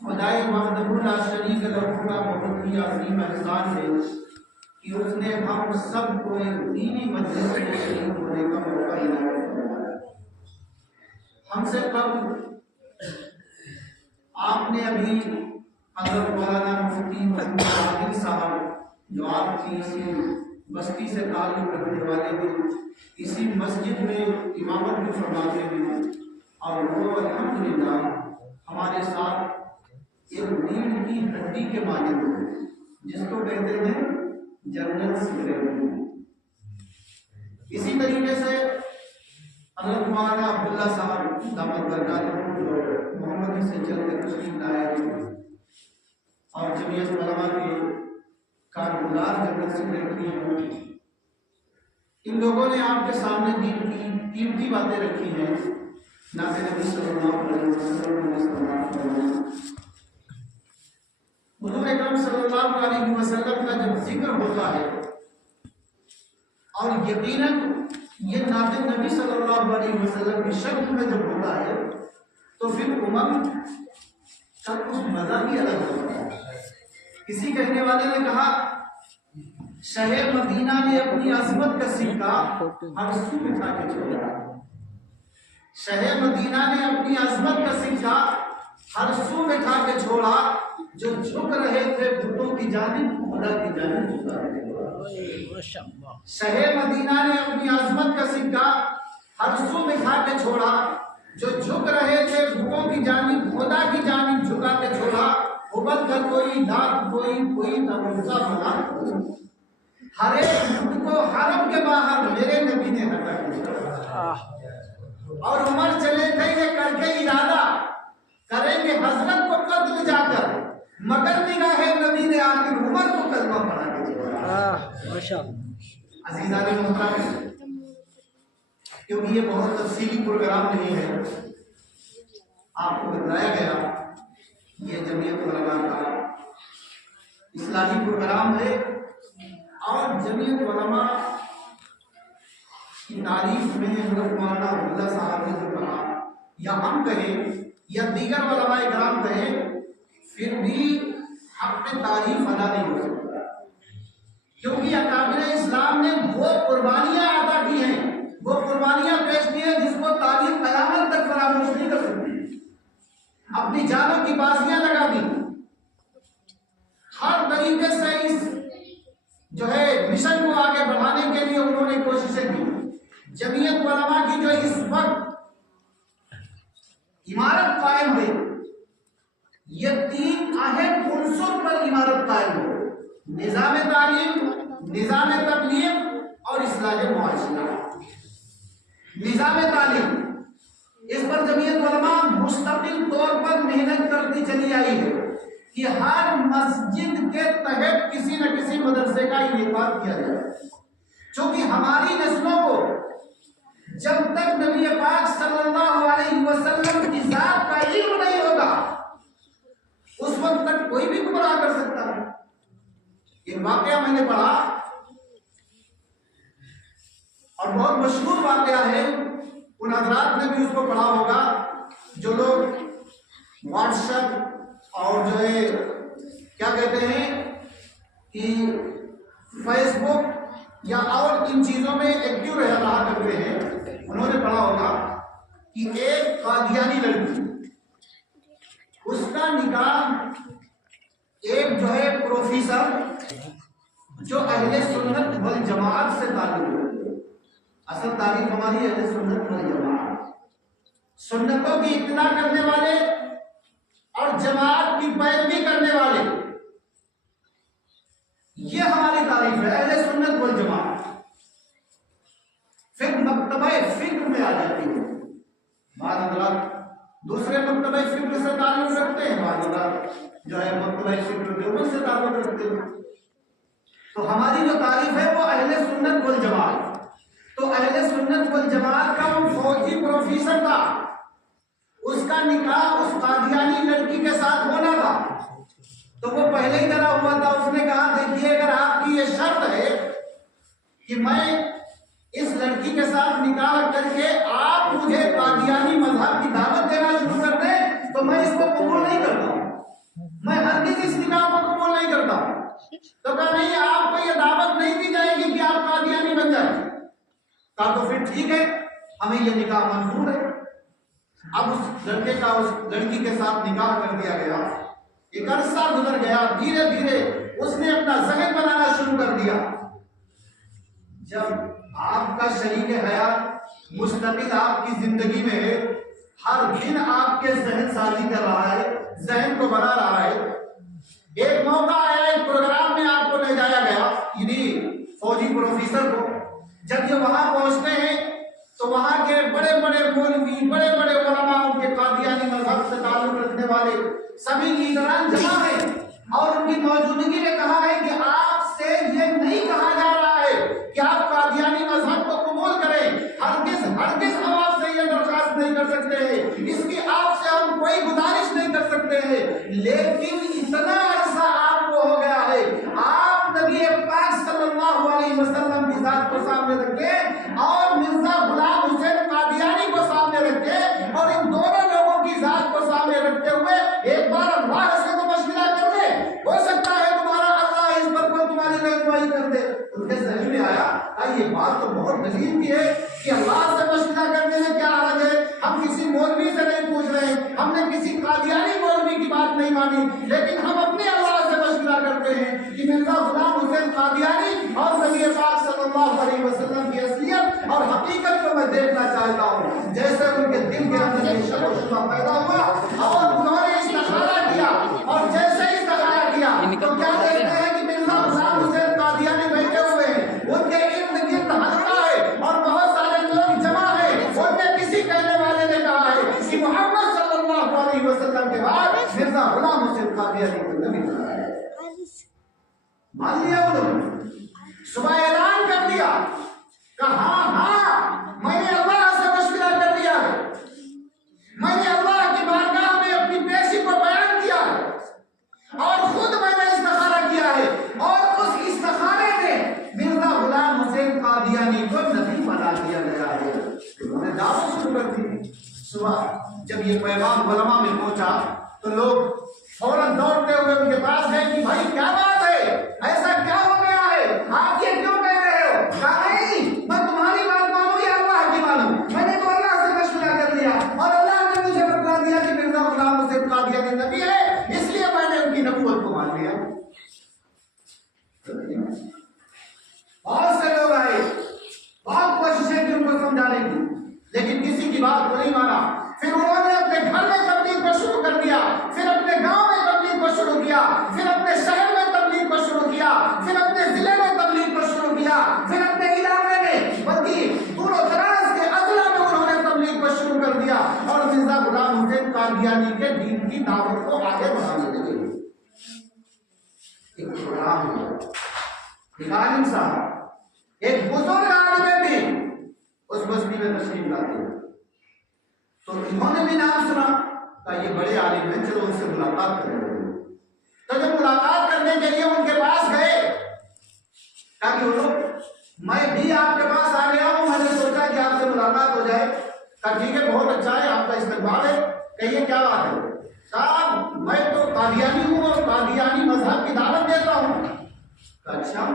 خدائے وحدہ لا شریک لہ کا بہت ہی عظیم احسان ہے کہ اس نے ہم سب کو ایک دینی مجلس میں شریک ہونے کا موقع عنایت فرمایا۔ ہم سے قبل آپ نے ابھی حضرت مولانا مفتی محمد عادل صاحب جو آپ کی اسی بستی سے تعلق رکھنے والے ہیں، اسی مسجد میں امامت بھی فرماتے ہیں، اور وہ الحمدللہ ہمارے ساتھ ایک ریڑھ کی ہڈی کے مانند ہے، جس کو کہتے ہیں جنرل سیکرٹری۔ اسی طریقے سے حضرت مولانا عبداللہ صاحب دامت برکاتہ جو محمد سے چل کے تشریف لائے ہیں اور جمعیت علماء کے کارگزار جنرل سیکرٹری ہیں، ان لوگوں نے آپ کے سامنے دین کی قیمتی باتیں رکھی ہیں۔ نبی صلی اللہ علیہ وسلم حضور اکرم صلی اللہ علیہ وسلم کا جب ذکر ہوتا ہے، اور یقیناً یہ نعت نبی صلی اللہ علیہ وسلم کی شکل میں جب ہوتا ہے تو پھر کا کچھ مزہ بھی الگ ہوتا ہے۔ کسی کہنے والے نے کہا شہر مدینہ نے اپنی عظمت کا سکہ ہر سو بٹھا کے چھوڑا۔ شہر مدینہ نے اپنی عظمت کا سکہ ہر سو بٹھا کے چھوڑا، جو جھک رہے تھے بتوں کی جانب خدا کی جانب جھکا رہے تھے۔ شہر مدینہ نے اپنی عظمت کا سکہ ہر سو بٹھا کے چھوڑا، جو جھک رہے تھے بتوں کی جانب خدا کی جانب جھکا کے چھوڑا۔ ابد کا کوئی دانت کوئی تمغہ بنا، ہر ایک بت کو حرم کے باہر میرے نبی نے ہٹا دیا۔ اور عمر چلے تھے یہ کر کے ارادہ کریں گے حضرت کو قتل جا کر، مگر نگاہ نبی نے آخر عمر کو کلمہ پڑھا کے چھوڑا۔ عزیزان محترم، کیونکہ یہ بہت تفصیلی پروگرام نہیں ہے، آپ کو بتایا گیا یہ جمعیت علماء کا اصلاحی پروگرام ہے، اور جمعیت علماء کی تعریف میں حضرت مولانا عبداللہ صاحب نے جو کہا، یا ہم کہیں یا دیگر علماء کرام کہیں، پھر بھی حق میں تعریف ادا نہیں ہو سکتا، کیونکہ اکابر اسلام نے وہ قربانیاں ادا کی ہیں، وہ قربانیاں پیش کی ہیں جس کو تاریخ قیامت تک فراموش نہیں کر سکتی۔ اپنی جانوں کی بازیاں لگا دی، ہر طریقے سے اس جو ہے مشن کو آگے بڑھانے کے لیے انہوں نے کوششیں کی۔ جمعیت علماء کی جو اس وقت عمارت قائم ہے، یہ 3 اہم عنصر پر عمارت قائم ہے: نظام تعلیم، نظام تبلیغ اور اصلاح معاشرہ۔ نظام تعلیم، اس پر جمعیت علماء مستقل طور پر محنت کرتی چلی آئی ہے کہ ہر مسجد کے تحت کسی نہ کسی مدرسے کا انعقاد کیا جائے، چونکہ ہماری نسلوں کو جب تک نبی پاک صلی اللہ علیہ وسلم کی ذات کا علم نہیں ہوگا اس وقت تک کوئی بھی گمراہ کر سکتا ہے۔ یہ واقعہ میں نے پڑھا اور بہت مشہور واقعہ ہے، ان حضرات نے بھی اس کو پڑھا ہوگا جو لوگ واٹس ایپ اور جو ہے کیا کہتے ہیں کہ فیس بک یا اور ان چیزوں میں ایکٹیو رہا کرتے ہیں۔ انہوں نے پڑھا ہوگا کہ ایک قادیانی لڑکی، اس کا نکاح ایک جو ہے پروفیسر جو اہل سنت والجماعت سے تعلق ہے. اصل تعریف ہماری اہل سنت والجماعت، سنتوں کی اتباع کرنے والے اور جماعت کی پیروی کرنے والے، یہ ہماری تعریف ہے اہل سنت والجماعت. پھر مکتبہ فکر میں آ جاتی ہے. بعض حضرات دوسرے مکتبہ فکر سے تعلق رکھتے ہیں، بعض حضرات جو ہے مکتبہ فکر دیوبند سے تعلق رکھتے ہیں. تو ہماری جو تعریف ہے وہ اہل سنت والجماعت. تو اہل سنت والجماعت کا وہ فوجی پروفیسر تھا، اس کا نکاح اس قادیانی لڑکی کے ساتھ ہونا تھا. تو وہ پہلے ہی ڈرا ہوا تھا. اس نے کہا دیکھیے اگر آپ کی یہ شرط ہے کہ میں اس لڑکی کے ساتھ نکاح کر کے آپ مجھے قادیانی مذہب کی دعوت دینا شروع کر دیں تو میں اس کو قبول نہیں کرتا ہوں، میں ہرگز اس نکاح کو قبول نہیں کرتا ہوں. تو کہا نہیں، آپ کو یہ دعوت نہیں دی جائے گی کہ آپ قادیانی بن جائیں. کہا تو پھر ٹھیک ہے، ہمیں یہ نکاح منظور ہے. اب اس لڑکے کا اس لڑکی کے ساتھ نکاح کر دیا گیا. ایک عرصہ گزر گیا، دھیرے دھیرے اس نے اپنا ذہن بنانا شروع کر دیا. جب آپ کا شریک حیات مستقل آپ کی زندگی میں ہے، ہر دن آپ کے ذہن سازی کر رہا ہے، ذہن کو بنا رہا ہے. ایک موقع آیا، ایک پروگرام میں آپ کو لے جایا گیا، یعنی فوجی پروفیسر کو. جب یہ وہاں پہنچتے ہیں تو وہاں کے بڑے بڑے مولوی، بڑے بڑے علماء، ان کے قادیانی مذہب سے تعلق رکھنے والے سبھی لیڈران جمع ہیں، اور ان کی موجودگی میں کہا ہے کہ آپ سے یہ نہیں کہا جا رہا ہے کہ آپ قادیانی مذہب کو قبول کریں. ہرگز ہرگز ہم آپ سے یہ درخواست نہیں کر سکتے ہیں، اس کی آپ سے ہم کوئی گزارش نہیں کر سکتے ہیں. لیکن اتنا عرصہ آپ کو ہو گیا ہے، آپ نبی پاک صلی اللہ علیہ وسلم کی ذات کو سامنے رکھے اور مرزا غلام حسین قادیانی کو سامنے رکھے، اور ان دونوں لوگوں کی ذات کو سامنے رکھتے ہوئے ایک بار اللہ سے تو مشورہ کر لے، ہو سکتا ہے تمہارا اللہ اس پر کوئی تمہاری رہنمائی کر دے. ان کے ذہن میں آیا یہ بات تو بہت عجیب کی ہے کہ اللہ سے مشورہ کرنے میں کیا حرج ہے. ہم کسی مولوی سے نہیں پوچھ رہے ہیں، ہم نے کسی قادیانی مولوی کی بات نہیں مانی، لیکن ہم اپنے اللہ سے مشورہ کرتے ہیں کہ مرزا غلام حسین قادیانی اور نبی پاک صلی اللہ علیہ وسلم کی اصلیت اور حقیقت کو میں دیکھنا چاہتا ہوں. جیسے ان کے دل کے اندر یہ شک و شبہ پیدا ہوا اور انہوں نے استخارہ کیا، اور جیسے استخارہ کیا تو کیا دیکھتے ہیں کہ مرزا غلام حسین قادیانی بیٹھے ہوئے ہیں، ان کے ارد گرد حلقہ ہے اور بہت سارے لوگ جمع ہیں. ان میں کسی کہنے والے نے کہا ہے کہ محمد صلی اللہ علیہ وسلم کے بعد مرزا غلام حسین قادیانی کو نبی بنایا ہے. مان لیا انہوں نے، صبح اعلان کر دیا، کہا ہاں میں نے اللہ سے مشورہ کر لیا ہے، میں نے اللہ کی بارگاہ میں اپنی پیشی کو بیان کیا ہے، اور خود میں نے استخارہ کیا ہے، اور اس استخارے میں مرزا غلام حسین قادیانی کو نبی بنا دیا گیا ہے. انہوں نے دعوت شروع کر دی. صبح جب یہ پیغام علماء میں پہنچا تو لوگ فوراً دوڑتے ہوئے ان کے پاس گئے کہ بھائی کیا بات ہے، ایسا کیا ہو گیا ہے، آپ یہ کیوں کہہ رہے ہو؟ کہا نہیں، میں تمہاری بات مانوں یا اللہ کی مانوں؟ میں نے تو اللہ سے مشورہ کر لیا اور اللہ نے مجھے بتلا دیا کہ مرزا غلام حسین قادیانی نبی ہے، اس لیے میں نے ان کی نبوت کو مان لیا. بہت سے لوگ آئے، بہت کوششیں کی ان کو سمجھانے کی، لیکن کسی کی بات کو نہیں مانا. پھر انہوں نے اپنے گھر میں تبلیغ کو شروع کر دیا، پھر اپنے گاؤں میں تبلیغ کو شروع کیا، پھر اپنے شہر میں تبلیغ کو شروع کیا، پھر اپنے ضلع میں تبلیغ کو شروع کیا، پھر اپنے علاقے میں بلکہ دور و دراز کے اضلاع میں انہوں نے تبلیغ کو شروع کر دیا اور مرزا غلام حسین قادیانی کے دین کی دعوت کو آگے بڑھانے لگے. ایک پروگرام ایک عالم صاحب، ایک بزرگ عالم تھے، اس بستی میں تشریف لاتے ہیں تو انہوں نے بھی نام سنا، کہا یہ بڑے عالم ہیں، چلو ان سے ملاقات کریں. تو جب ملاقات کرنے کے لیے ان کے پاس گئے، کہا کہ لوگ میں بھی آپ کے پاس آ گیا ہوں، میں نے سوچا کہ آپ سے ملاقات ہو جائے. کہا ٹھیک ہے، بہت اچھا ہے، آپ کا استقبال ہے، کہیے کیا بات ہے. کہا میں تو قادیانی ہوں اور قادیانی مذہب کی دعوت دیتا ہوں. کہا اچھا،